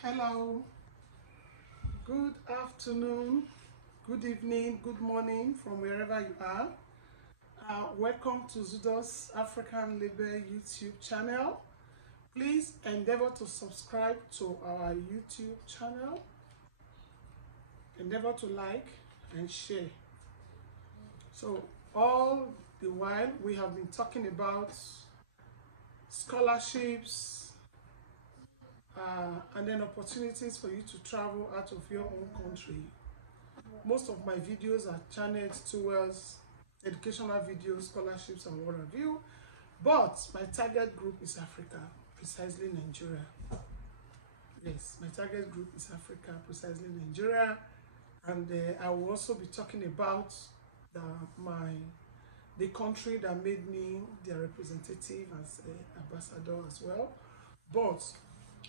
Hello, good afternoon, good evening, good morning from wherever you are. Welcome to Zudos African Label YouTube channel. Please endeavor to subscribe to our YouTube channel. Endeavor to like and share. So all the while we have been talking about scholarships, and then opportunities for you to travel out of your own country. Most of my videos are channeled towards educational videos, scholarships, and what have you. But my target group is Africa, precisely Nigeria. Yes, my target group is Africa, precisely Nigeria. And I will also be talking about the country that made me their representative as ambassador as well. But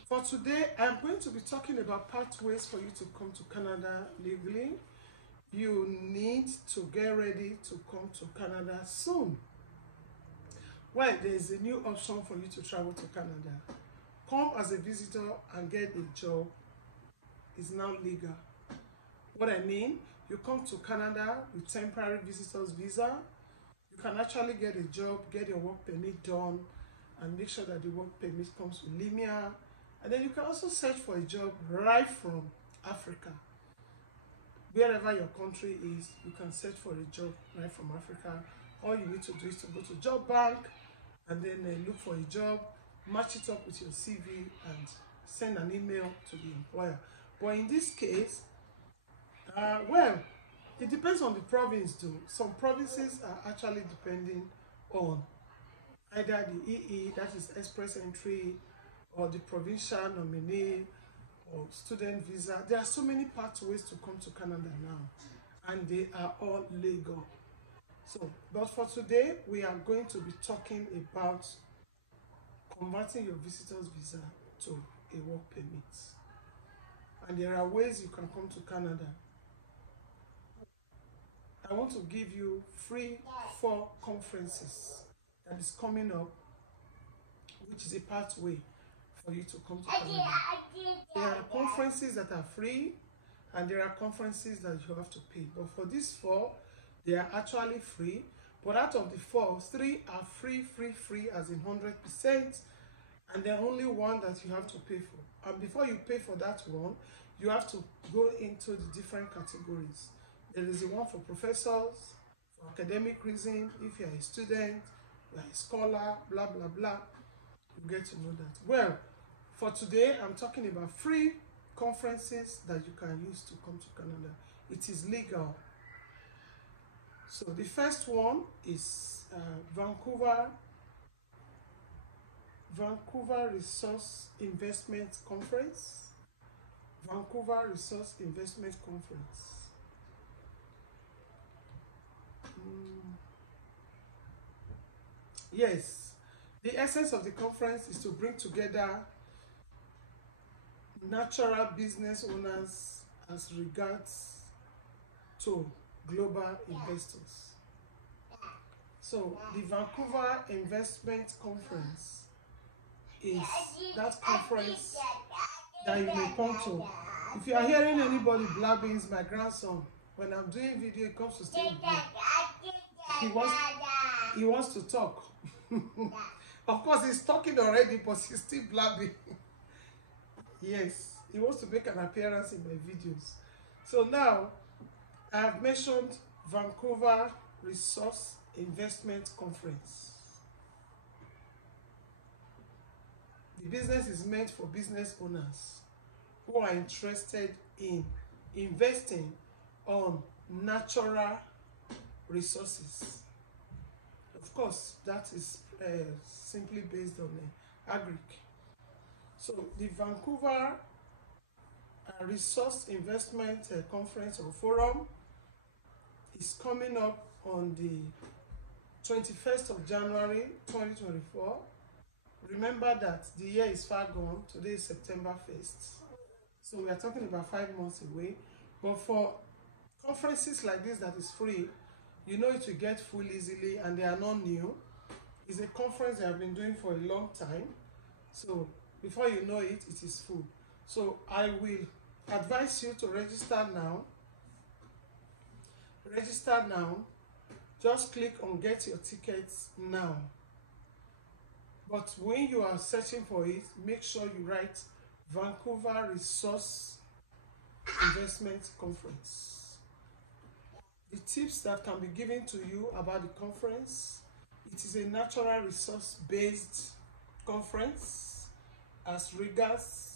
for today, I'm going to be talking about pathways for you to come to Canada legally. You need to get ready to come to Canada soon. Well, there is a new option for you to travel to Canada. Come as a visitor and get a job is now legal. What I mean, you come to Canada with temporary visitor's visa. You can actually get a job, get your work permit done, and make sure that the work permit comes with LIMIA. And then you can also search for a job right from Africa. Wherever your country is, you can search for a job right from Africa. All you need to do is to go to Job Bank and then look for a job, match it up with your CV, and send an email to the employer. But in this case, well, it depends on the province too. Some provinces are actually depending on either the EE, that is express entry, or the provincial nominee, or student visa. There are so many pathways to come to Canada now, and they are all legal. So, but for today, we are going to be talking about converting your visitor's visa to a work permit. And there are ways you can come to Canada. I want to give you free 4 conferences that is coming up, which is a pathway for you to come to Canada. There are conferences that are free, and there are conferences that you have to pay. But for these 4, they are actually free. But out of the 4, 3 are free as in 100%, and then only 1 that you have to pay for. And before you pay for that one, you have to go into the different categories. There is the one for professors, for academic reason, if you're a student, you're a scholar, blah, blah, blah. You get to know that. Well, for today, I'm talking about free conferences that you can use to come to Canada. It is legal. So the first one is Vancouver Resource Investment Conference. Vancouver Resource Investment Conference. Yes, the essence of the conference is to bring together natural business owners as regards to global investors. So the Vancouver Investment Conference is that conference that you may come to. If you are hearing anybody blabbing, it's my grandson. When I'm doing video, he comes to stay with me. He wants to talk. Of course, he's talking already, but he's still blabbing. Yes, he wants to make an appearance in my videos. So now, I have mentioned Vancouver Resource Investment Conference. The business is meant for business owners who are interested in investing on natural resources. Of course, that is simply based on agric. So the Vancouver Resource Investment Conference or Forum is coming up on the 21st of January 2024. Remember that the year is far gone. Today is September 1st. So we are talking about 5 months away. But for conferences like this that is free, you know it will get full easily, and they are not new. It's a conference they have been doing for a long time. So before you know it, it is full. So I will advise you to register now. Register now. Just click on get your tickets now. But when you are searching for it, make sure you write Vancouver Resource Investment Conference. The tips that can be given to you about the conference: it is a natural resource based conference as regards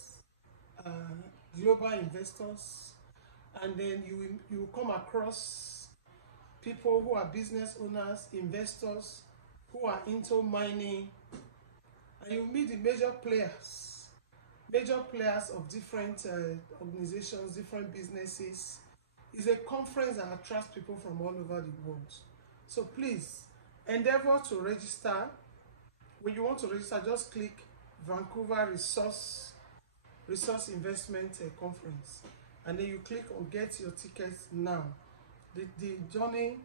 global investors, and then you will come across people who are business owners, investors who are into mining, and you meet the major players of different organizations, different businesses. It's a conference that attracts people from all over the world. So please endeavor to register. When you want to register, just click Vancouver Resource Investment Conference, and then you click on get your tickets now. The journey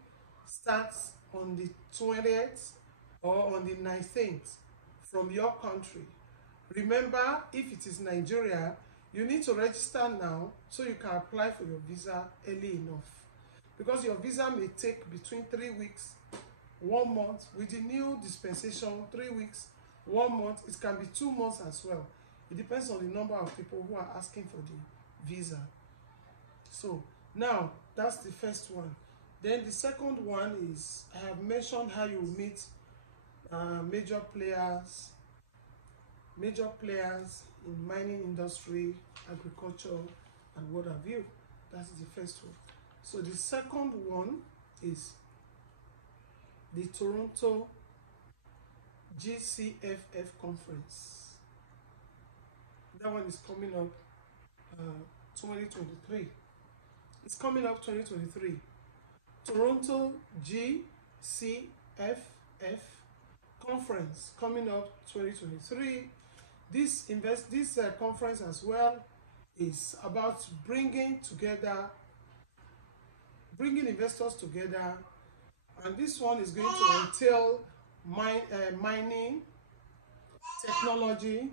starts on the 20th or on the 19th from your country. Remember, if it is Nigeria, you need to register now so you can apply for your visa early enough, because your visa may take between 3 weeks, 1 month. With the new dispensation, 3 weeks, 1 month, it can be 2 months as well. It depends on the number of people who are asking for the visa. So now that's the first one. Then the second one is, I have mentioned how you meet major players in mining industry, agriculture, and what have you. That's the first one. So the second one is the Toronto GCFF conference. That one is coming up 2023. It's coming up 2023. Toronto GCFF conference coming up 2023. This conference as well is about bringing investors together, and this one is going to entail mining, technology,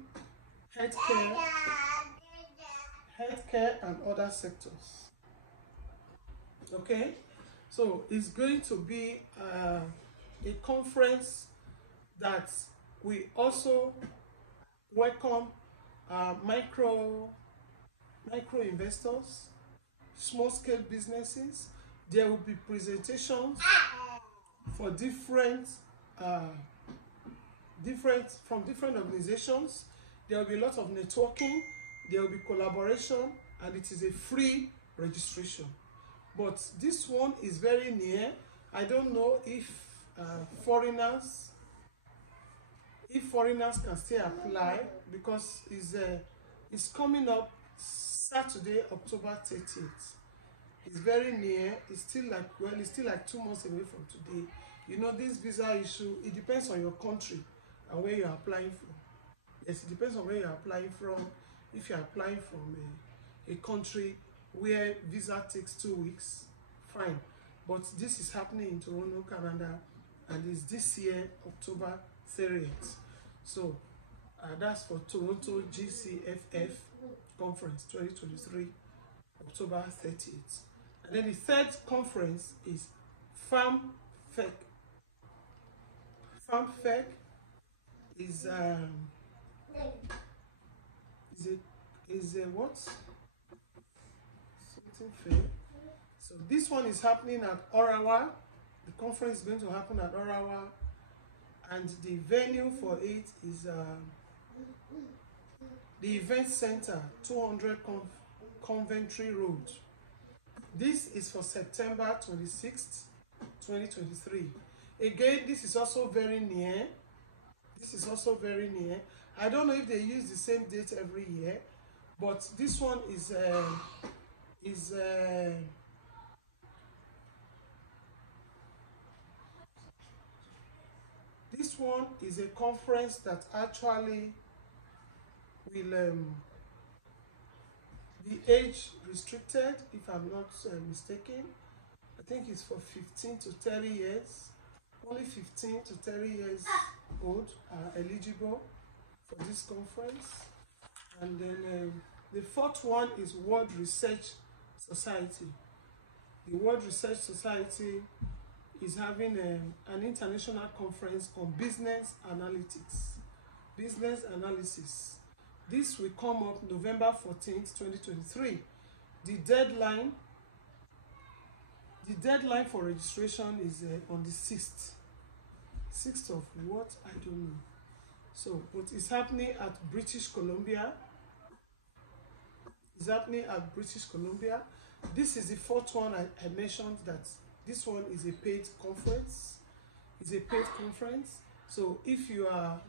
healthcare, and other sectors. Okay, so it's going to be a conference that we also welcome micro investors, small scale businesses. There will be presentations for different organizations. There will be a lot of networking, there will be collaboration, and it is a free registration. But this one is very near. I don't know if foreigners can still apply, because it's coming up Saturday, October 30th. It's very near. It's still like 2 months away from today. You know, this visa issue, it depends on your country and where you're applying from. Yes, it depends on where you're applying from. If you're applying from a country where visa takes 2 weeks, fine. But this is happening in Toronto, Canada, and it's this year, October 30th. So that's for Toronto GCFF Conference 2023, October 30th. And then the third conference is FarmFec. FarmFec is a what? Something fair. So this one is happening at Ottawa. The conference is going to happen at Ottawa, and the venue for it is the event center, 200 Coventry Road. This is for September 26th, 2023. Again, this is also very near. I don't know if they use the same date every year, but this one is this one is a conference that actually will be age restricted, if I'm not mistaken. I think it's for 15 to 30 years. Only 15 to 30 years old are eligible for this conference. And then The fourth one is World Research Society. The World Research Society is having an international conference on business analytics, business analysis. This will come up November 14th, 2023. The deadline for registration is on the 6th. 6th of what? I don't know. So, but it's happening at British Columbia. It's happening at British Columbia. This is the fourth one I mentioned, that this one is a paid conference. It's a paid conference. So if you are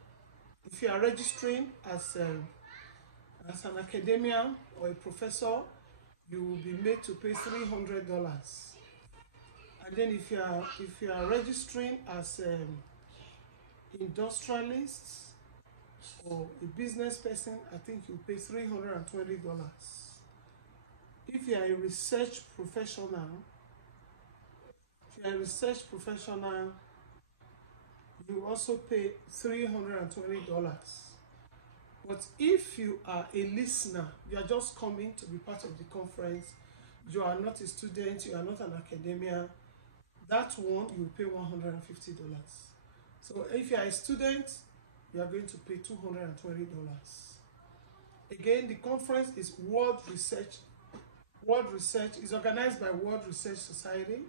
registering as an academician or a professor, you will be made to pay $300. And then if you are registering as an industrialist or a business person, I think you pay $320. If you are a research professional, you also pay $320. But if you are a listener, you are just coming to be part of the conference, you are not a student, you are not an academia, that one you will pay $150. So if you are a student, you are going to pay $220. Again, the conference is World Research. World Research is organized by World Research Society.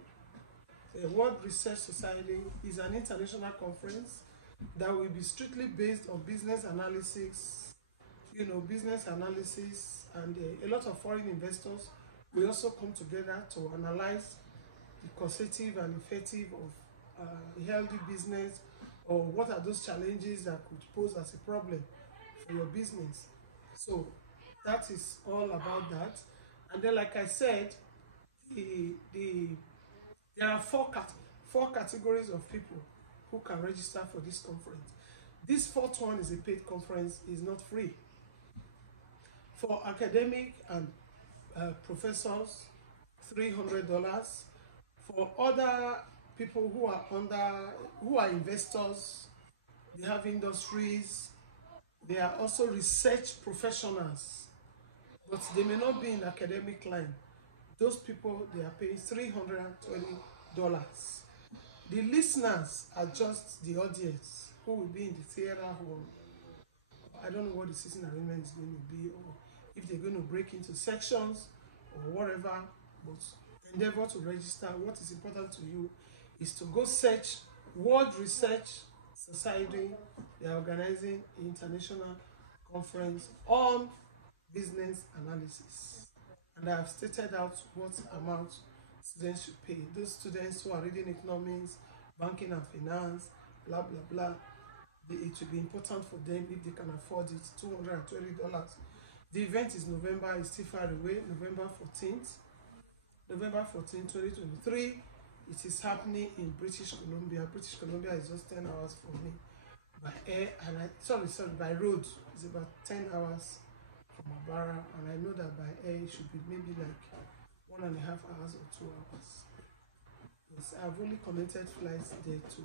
The World Research Society is an international conference that will be strictly based on business analysis, business analysis, and a lot of foreign investors will also come together to analyze the causative and effective of a healthy business, or what are those challenges that could pose as a problem for your business. So that is all about that. And then, like I said, there are four categories of people who can register for this conference. This fourth one is a paid conference, is not free. For academic and professors, $300. For other people who are investors, they have industries, they are also research professionals, but they may not be in academic line. Those people, they are paying $320. The listeners are just the audience who will be in the theater hall. I don't know what the seating arrangement is going to be, or if they're going to break into sections or whatever, but endeavor to register. What is important to you is to go search World Research Society. They are organizing an international conference on business analysis. And I have stated out what amount students should pay. Those students who are reading economics, banking and finance, blah, blah, blah, it will be important for them if they can afford it, $220. The event is November, is still far away, November 14th, 2023. It is happening in British Columbia. British Columbia is just 10 hours from me by air, and by road. It's about 10 hours from Abara, and I know that by air it should be maybe like 1.5 hours or 2 hours. Yes, I've only connected flights there to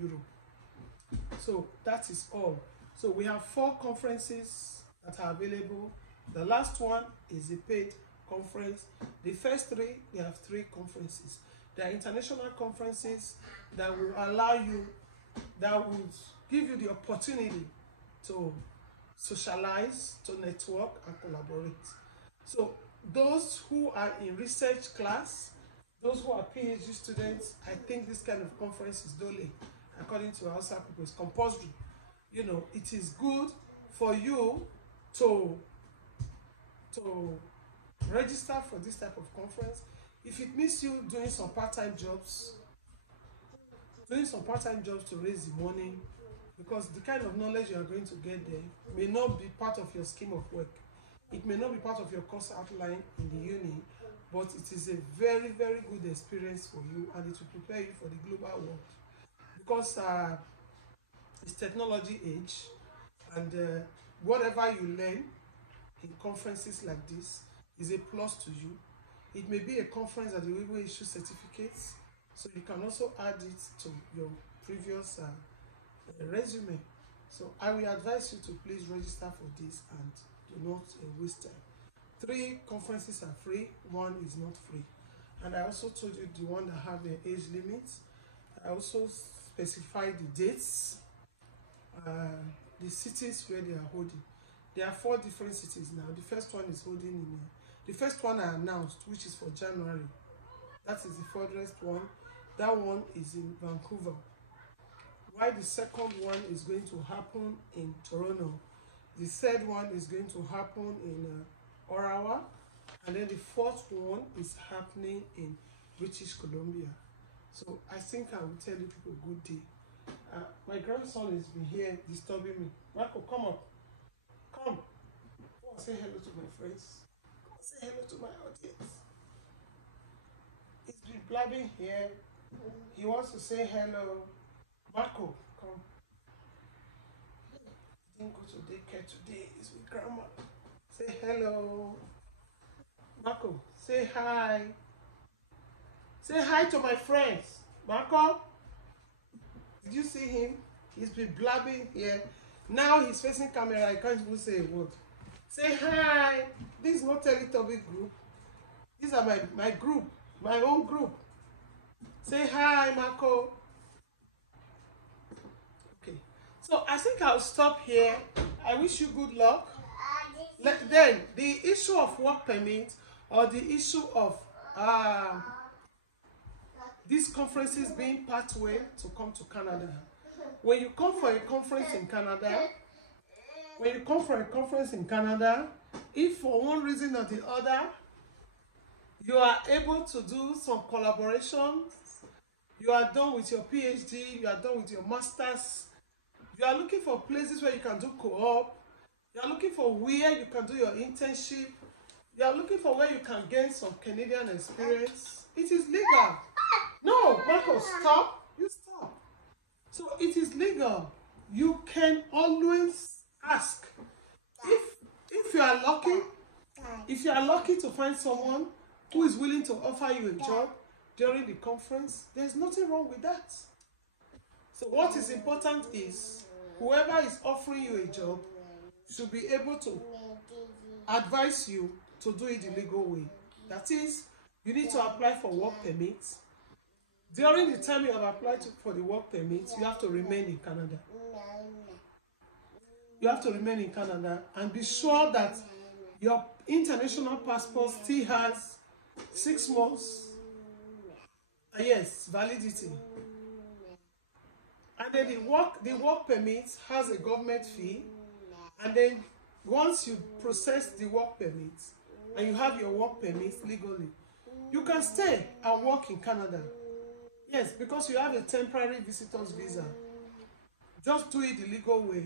Europe. So that is all. So we have 4 conferences that are available. The last one is a paid conference. The first 3, we have 3 conferences. There are international conferences that will allow you, that would give you the opportunity to socialize, to network and collaborate. So those who are in research class, those who are PhD students, I think this kind of conference is dole. According to Hausa people, it's compulsory. It is good for you to register for this type of conference. If it means you doing some part-time jobs to raise the money, because the kind of knowledge you are going to get there may not be part of your scheme of work. It may not be part of your course outline in the uni, but it is a very, very good experience for you, and it will prepare you for the global world. Because it's technology age, and whatever you learn in conferences like this is a plus to you. It may be a conference that they will issue certificates, so you can also add it to your previous resume. So I will advise you to please register for this and Do not waste time. 3 conferences are free, 1 is not free. And I also told you the one that have the age limits. I also specified the dates, the cities where they are holding. There are 4 different cities now. The first one is holding in the first one I announced, which is for January. That is the furthest one. That one is in Vancouver. While the second one is going to happen in Toronto. The third one is going to happen in Ottawa. And then the 4th one is happening in British Columbia. So I think I will tell you people good day. My grandson has been here disturbing me. Marco, come up. Come. Go and say hello to my friends. Go and say hello to my audience. He's been blabbing here. He wants to say hello. Marco, come. He didn't go to daycare today. He's with grandma. Say hello. Marco, say hi. Say hi to my friends. Marco, did you see him? He's been blabbing here. Now he's facing camera. I can't even say a word. Say hi. This is not Teletubby group. These are my group, my own group. Say hi, Marco. Okay. So I think I'll stop here. I wish you good luck. Then the issue of work permit or the issue of these conferences being pathway to come to Canada. When you come for a conference in Canada, if for one reason or the other, you are able to do some collaborations, you are done with your PhD, you are done with your master's, you are looking for places where you can do co-op, you are looking for where you can do your internship, you are looking for where you can gain some Canadian experience, it is legal. No, Marco, stop. You stop. So it is legal. You can always ask. If you are lucky to find someone who is willing to offer you a job during the conference, there's nothing wrong with that. So what is important is whoever is offering you a job should be able to advise you to do it the legal way. That is, you need to apply for work permits. During the time you have applied for the work permit, you have to remain in Canada. You have to remain in Canada and be sure that your international passport still has 6 months, yes, validity. And then the work permit has a government fee. And then once you process the work permit and you have your work permit legally, you can stay and work in Canada. Yes, because you have a temporary visitor's visa. Just do it the legal way.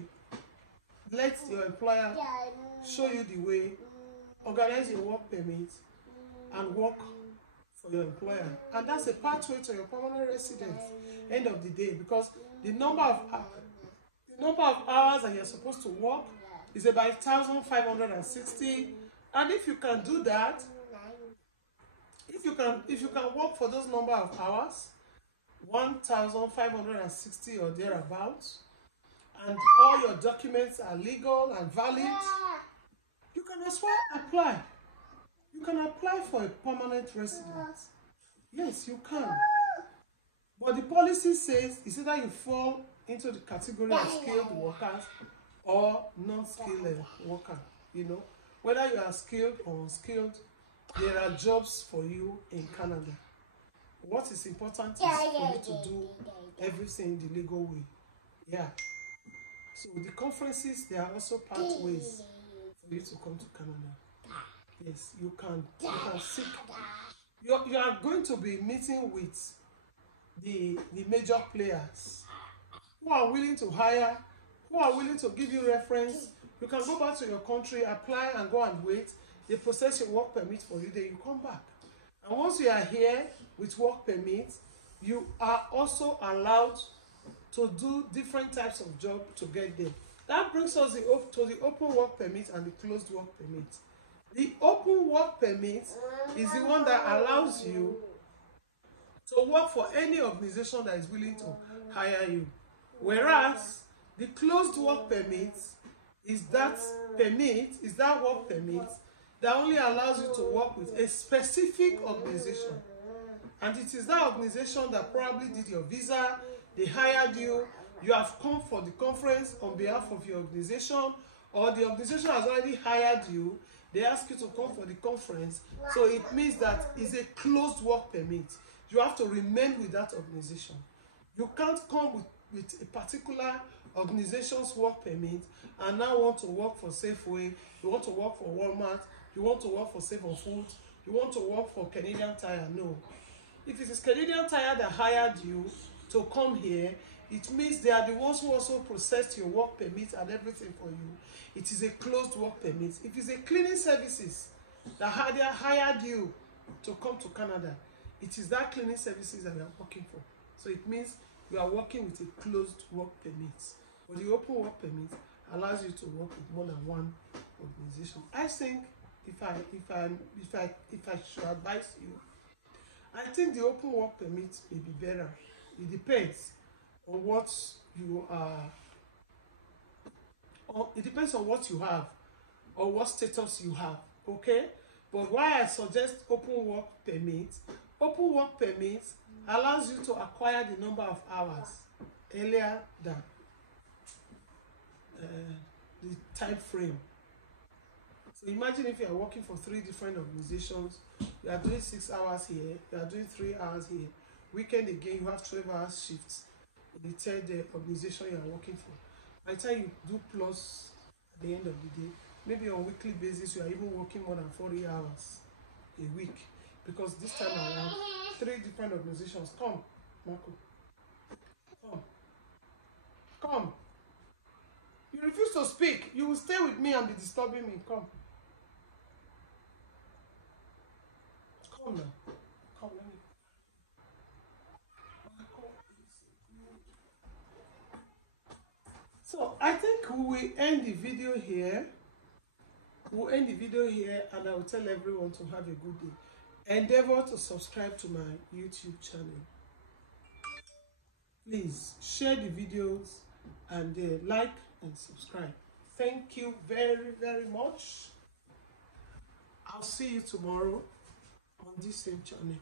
Let your employer show you the way. Organize your work permit and work for your employer. And that's a pathway to your permanent residence. End of the day, because the number of hours that you're supposed to work is about 1,560. And if you can do that, if you can work for those number of hours, 1,560 or thereabouts, and all your documents are legal and valid, you can as well apply. You can apply for a permanent residence. Yes, you can. But the policy says it's either you fall into the category of skilled workers or non-skilled worker. You know, whether you are skilled or unskilled, there are jobs for you in Canada. What is important is for you to do everything the legal way. Yeah. So the conferences, there are also pathways for you to come to Canada. Yes, you can seek. You are going to be meeting with the major players who are willing to hire, who are willing to give you reference. You can go back to your country, apply and go and wait. They process your work permit for you, then you come back. And once you are here with work permit, you are also allowed to do different types of job to get there. That brings us to the open work permit and the closed work permit. The open work permit is the one that allows you to work for any organization that is willing to hire you. Whereas the closed work permit is that work permit that only allows you to work with a specific organization. And it is that organization that probably did your visa, they hired you, you have come for the conference on behalf of your organization, or the organization has already hired you, they ask you to come for the conference. So it means that it's a closed work permit. You have to remain with that organization. You can't come with a particular organization's work permit and now want to work for Safeway, you want to work for Walmart, you want to work for Save on Foods, you want to work for Canadian Tire. No. If it is Canadian Tire that hired you to come here, it means they are the ones who also processed your work permit and everything for you. It is a closed work permit. If it's a cleaning services that hired you to come to Canada, it is that cleaning services that you are working for. So it means you are working with a closed work permit. But the open work permit allows you to work with more than one organization. I think if I should advise you, I think the open work permit may be better. It depends on what you are, or it depends on what you have or what status you have, okay? But why I suggest open work permit allows you to acquire the number of hours earlier than the time frame. So imagine if you are working for 3 different organizations, you are doing 6 hours here, you are doing 3 hours here. Weekend again, you have 12-hour shifts in the third organization you are working for. By the time you do plus at the end of the day, maybe on a weekly basis, you are even working more than 40 hours a week. Because this time around, 3 different organizations. Come, Marco. Come. You refuse to speak. You will stay with me and be disturbing me. Come. Come now. Come, let me. So I think we will end the video here. We'll end the video here, and I will tell everyone to have a good day. Endeavor to subscribe to my YouTube channel. Please share the videos and like and subscribe. Thank you very, very much. I'll see you tomorrow on this same channel.